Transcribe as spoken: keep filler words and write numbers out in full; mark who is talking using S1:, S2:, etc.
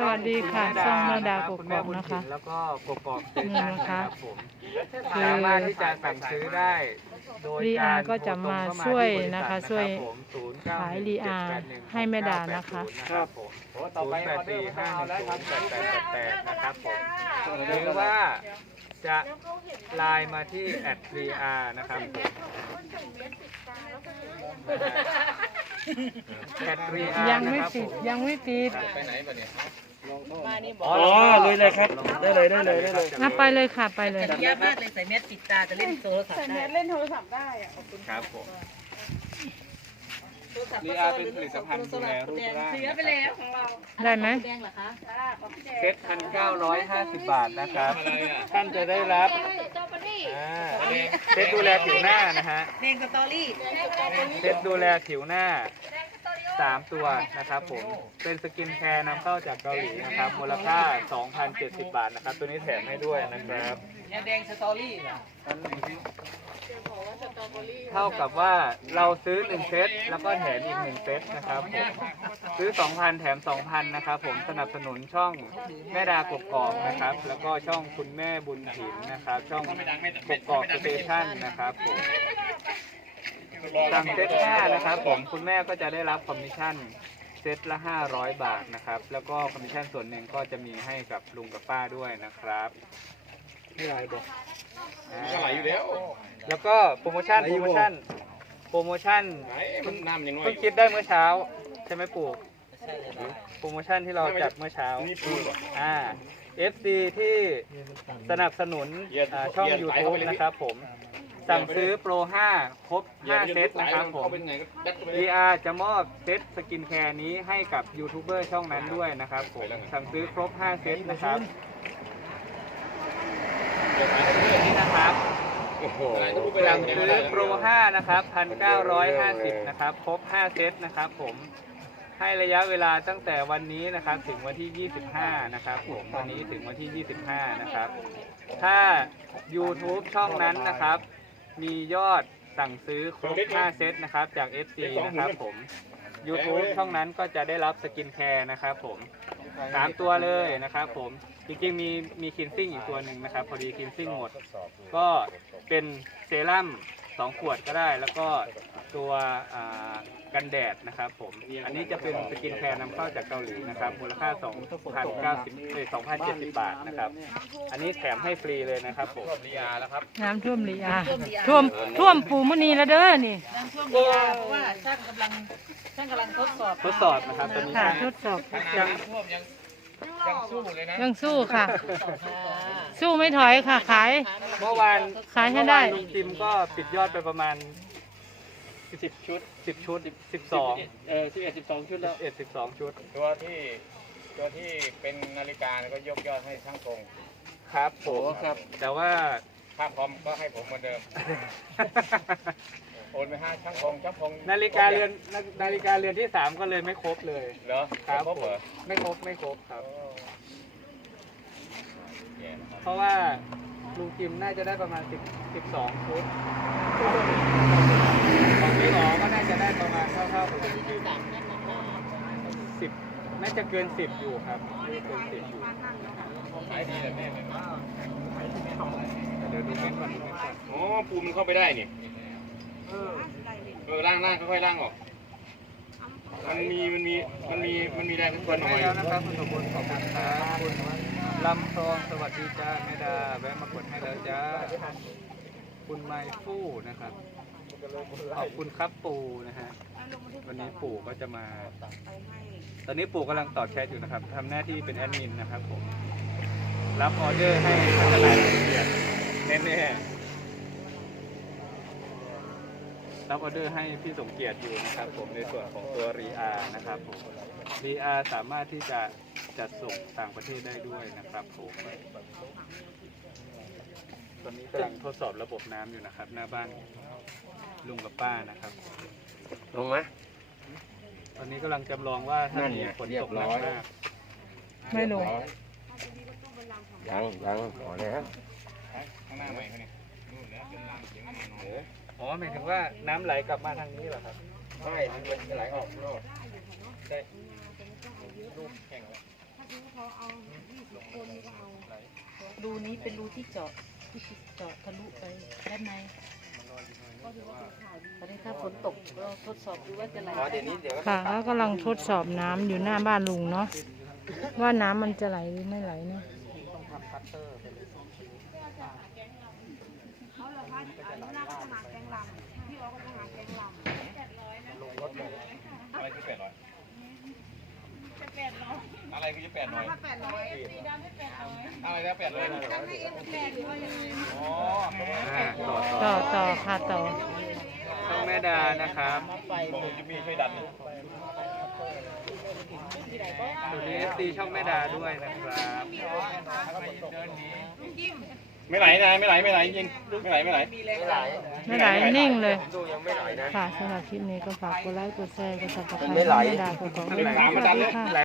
S1: วัสดีค่ะช่องแม่ดากกอกนะคะ
S2: แล้วก็กกอกเจ
S1: นี่
S2: ชัน
S1: นะ
S2: นะคะ ครับผมสามารถที่จะสั่งซื้อได้โดย
S1: ลี
S2: กา
S1: อาร ก็จะมาช่วยนะคะช่วย
S2: ผมศูนย์เก้า
S1: ขาย
S2: หนึ่ง
S1: ลี
S2: เจ็
S1: อา
S2: ดแปดหนึ่ง
S1: ให้แม่ดานะคะ
S2: ครับผมศูนย์แปดสี่ห้าหนึ่งศูนย์แปดแปดแปดแปดนะครับผมหรือว่าจะไลน์มาที่แอดลีอาร์นะครับแอดลีอาร์
S1: ยังไม่ปิดยังไม่ปิด
S2: ไปไหนบ้างเนี่ย
S3: อ๋อเลยเลยครับได้เลยได้เลยได้เลย
S1: อ่ะไปเลยค่ะไปเลย
S4: เยอะมากเลยใส่แมสปิดตาจะเล่นโทรศัพท์ได้
S5: เล่นโทรศัพท์ได้อะ
S2: ครับผม
S4: ลี
S2: ลีอาร์เป็นผลิตภัณฑ์ดูแลรูปร่าง
S5: เสียไปแล้วของเรา
S1: ได้ไหม
S4: แดงเหรอคะ
S5: จ้าของพี่แดง
S2: เซ็ตพันเก้าร้อยห้าสิบบาทนะครับท่านจะได้รับอ่าเซ็ตดูแลผิวหน้านะฮะ
S4: แดงสตอรี่
S2: เซ็ตดูแลผิวหน้าสามตัวนะครับผมเป็นสกินแคร์นำเข้าจากเกาหลีนะครับมูลค่า สองพันเจ็ดสิบบาทนะครับตัวนี้แถมให้ด้วยนะครับ
S4: แดงสตอรี่นะ
S2: เท่ากับว่าเราซื้อหนึ่งเซตแล้วก็แถมอีกหนึ่งเซตนะครับผมซื้อ สองพัน แถม สองพัน นะครับผมสนับสนุนช่องแม่ดากกอกนะครับแล้วก็ช่องคุณแม่บุญถิ่นนะครับช่องกกอกสเตชันนะครับผมสั่งเซตห้านะครับผมคุณแม่ก็จะได้รับคอมมิชชั่นเซตละห้าร้อยบาทนะครับแล้วก็คอมมิชชั่นส่วนหนึ่งก็จะมีให้กับลุงกับป้าด้วยนะครับนี่ไรบอกก็ไหลอยู่แล้วแล้วก็โปรโมชั่นโปรโมชั่นโปรโมชั่นเพิ่งเพิ่งคิดได้เมื่อเช้าใช่ไหมปู่โปรโมชั่นที่เราจัดเมื่อเช้าอ่า เอฟ ซี ที่สนับสนุนอ่าช่อง ยูทูบ นะครับผมสั่งซื้อโปรห้าครบห้าเซตนะครับผม ดี อาร์ จะมอบเซตสกินแคร์นี้ให้กับยูทูบเบอร์ช่องนั้นด้วยนะครับผมสั่งซื้อครบห้าเซตนะครับนี่นะครับสั่งซื้อโปรห้านะครับ หนึ่งพันเก้าร้อยห้าสิบ นะครับครบห้าเซตนะครับผมให้ระยะเวลาตั้งแต่วันนี้นะครับถึงวันที่ยี่สิบห้านะครับผมวันนี้ถึงวันที่ยี่สิบห้านะครับถ้า ยูทูบ ช่องนั้นนะครับมียอดสั่งซื้อครบห้าเซตนะครับจาก เอฟ ซี นะครับผม ยูทูบ ช่องนั้นก็จะได้รับสกินแคร์นะครับผมสามตัวเลยนะครับผมจริงๆมีมีคินซิ่งอีกตัวหนึ่งนะครับพอดีคินซิ่งหมดก็เป็นเซรั่มสองขวดก็ได้แล้วก็ตัวอ่ากันแดดนะครับผมอันนี้จะเป็นสกินแคร์นำเข้าจากเกาหลีนะครับมูลค่า สองพันเก้าสิบ เอ้ย สองพันเจ็ดสิบบาทนะครับอันนี้แถมให้ฟรีเลยนะครับผม
S1: น้ำท่วมลีอาท่วมท่วมปูมณีแล้วเด้อนี่
S4: น้ำท่วมลีอาเพราะว่าช่างกำลังช่างกำลังทดสอบ
S2: ทดสอบนะครับตอนนี้
S1: ค่ะทดสอบ
S2: ยัง
S1: ยังสู้ค่ะ สู้ไม่ถอยค่ะขาย
S2: เมื่อวาน
S1: ขายให้ได้
S2: เมื่อวานลุงจิมก็ปิดยอดไปประมาณสิบชุดสิบชุดสิบสองเออสิบเอ็ดสิบสองชุดแล้วเอ็ดสิบสองชุด
S3: ตัวที่ตัวที่เป็นนาฬิกาก็ยกยอดให้ช่างกง
S2: ครับผมครับแต่ว่า
S3: ค่าคอมก็ให้ผมเหมือนเดิม โอนไปให้ช่างกงช่างกง
S2: นาฬิกาเรือนนานาฬิกาเรือนที่สามก็เลยไม่ครบเลย
S3: เหรอ
S2: ครับ
S3: ครบเหรอ
S2: ไม่ครบไม่ครบครับ
S3: แย่นะครับ
S2: เพราะว่าลุงจิมน่าจะได้ประมาณสิบสิบสองชุดของพี่หมอก็น่าจะได้ประมาณเท่าๆกับลุงจิมสิบน่าจะเกินสิบอยู่ครับน่าจะเกินสิบอยู่
S3: ขายดีเลยแม่เลย
S2: เดี๋ยวดูเม็ดก่อนดูเม็ดก่อน
S3: อ๋อปูมันเข้าไปได้นี่เออล่างล่างค่อยๆล่างออกมันมีมันมีมันมีมันมีแรงขึ้น
S2: ก
S3: ตัว
S2: ด
S3: หน่อ
S2: ให้
S3: ย
S2: แล้วนะครับคุณสมบูรณ์ขอบคุณครับคุณลำทองสวัสดีจ้าแม่ดาแวะมากดให้แล้วจ้าคุณไมฟู่นะครับขอบคุณครับปูนะฮะวันนี้ปู่ก็จะมา ตอนนี้ปู่กำลังตอบแชทอยู่นะครับทำหน้าที่เป็นแอดมินนะครับผมรับออเดอร์ให้พัฒนาเกียรติแน่ๆรับออเดอร์ให้พี่สมเกียรติอยู่นะครับผมในส่วนของตัวรีอาร์นะครับผมรีอาร์สามารถที่จะจัดส่งต่างประเทศได้ด้วยนะครับผมตอนนี้กำลังทดสอบระบบน้ำอยู่นะครับ หน้าบ้านลุงกับป้านะครับ
S3: ลงไหม
S2: ตอนนี้กำลังจำลองว่าถ้า
S3: นั่น
S2: มี
S3: ไง
S2: ฝน
S3: เรีย
S2: ต
S3: บ
S2: กห
S3: ร้
S2: นัก
S3: อย
S2: มาก
S1: ไม่ลง
S3: ยังยังขอแล้ว
S2: ข้างหน้าใหม่เขาเนี่ยนู่นแล้วเป็นลำเสียงแน่นอนอ๋อหมายถึงว่าน้ำไหลกลับมาทางนี้เหรอครับ
S3: ใช่มันจะไหลออกโน่น
S2: ใช่รูปแข่งแล้ว
S5: พ
S4: รูนี้เป็นรูที่เจาะที่เจาะทะลุไปด้านในตอนนี้ถ้าฝนตกเราทดสอบดูว่าจะไหล
S1: ค่ะเขากำลังทดสอบน้ำอยู่หน้าบ้านลุงเนาะว่าน้ำมันจะไหลหรือไม่ไหลเนาะ
S5: เขาเหรอคะอันนี้น่าจะหาแกงลำพี่อ๋อก็จะหาแกงลำ
S3: อะไรคือแปดร้อยอะไรคือแปดร้อย
S5: ถ้าแปดร้อย
S3: อะไรนะแปดร้อย
S5: จะให้เอ็นแปดหรือว่ายังไง
S3: อ๋อ
S2: อ่าต่อ
S1: ต่
S2: ต่
S1: อ
S2: อ
S1: ต่อค่ะต่อ
S2: ช่องแม่ดานะครับ
S3: บอกจะมีช่วยดัน
S2: สวัสดีเอฟซีช่องแม่ดาด้วยนะครับ
S3: ไม่ไหลนะไม่ไหลไม่ไหลจริงไม่ไหลไม่ไหล
S1: ไม่ไหลนิ่งเลยค่ะสำหรับคลิปนี้ก็ฝากกดไลค์กดแชร์กดซับสไครต์ให้ดากดกดไลค์กดแชร์ค่ะ